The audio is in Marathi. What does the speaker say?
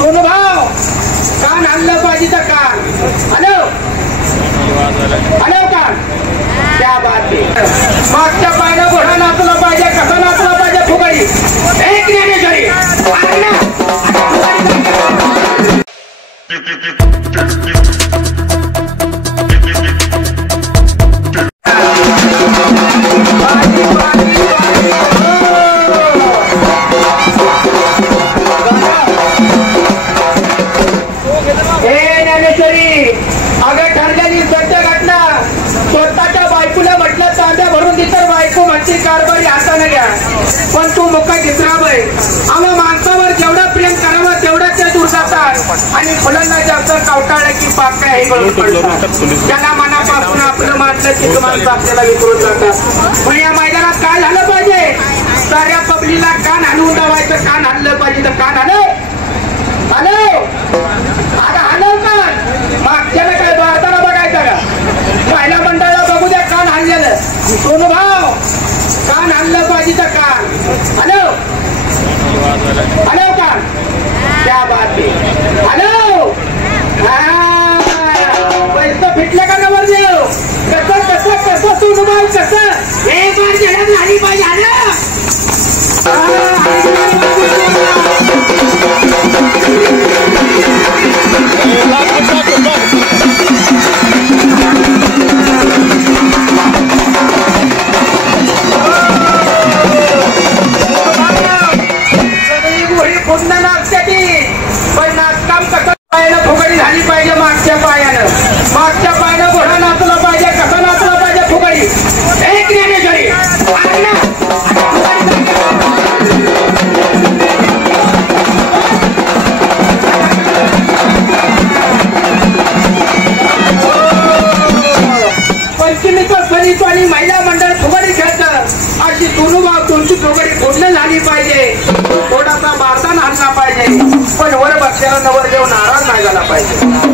सोनू भाऊ कान आणलं पाहिजे तर कान. हॅलो हॅलो कान क्या बात आहे. मागच्या पायला घोडा नाचला पाहिजे. कसा नाचला पाहिजे फुगडी. एक ज्ञानेश्वरी अगं ठरलेली सत्य घटना. स्वतःच्या बायकोला म्हटलं तांब्या भरून दे तर बायको म्हणते कारभारी हाताने घ्या. पण तू मुका चित्राबाई आम्हा माणसावर जेवढं प्रेम करावं तेवढं ते दूर जातात आणि फुलांना जास्त कवटाळलं की पाकळ्या हे गळून पडतात. त्यांना मनापासून आपलं मानलं की माणसं आपल्याला विसरून जातात. पण या मैदानात काय झालं पाहिजे. साऱ्या पब्लिकला कान हलवून लावायचं. कान हल्लं पाहिजे तर कान हलव हॅलो आता हलव कान. मागच्याला काय बाजारा बघायचा का. पहिल्या मंडळाला बघू द्या कान हल्लेलं. सोनू भाऊ कान हल्लं पाहिजे तर कान. हॅलो हॅलो कान क्या बात आहे. हॅलो पैसे फिटले का नवर देव. कसं कसं कसं सोनू भाऊ कसं एक बार झडप झाली पाहिजे. हॅलो पण नाचकाम कसं पायानं फुगडी झाली पाहिजे. मागच्या पायानं घोडा नाचला पाहिजे. कसं नाचला पाहिजे फुगडी. एक ज्ञानेश्वरी पंचमीचं सणीचं आणि महिला मंडळ फुगडी खेळतं. अशी सोनू भाऊ तुमची फुगडी फोडणं झाली पाहिजे. थोडासा बारदान आणला पाहिजे. पण वर बसल्याला नवरदेव नाराज नाही झाला पाहिजे.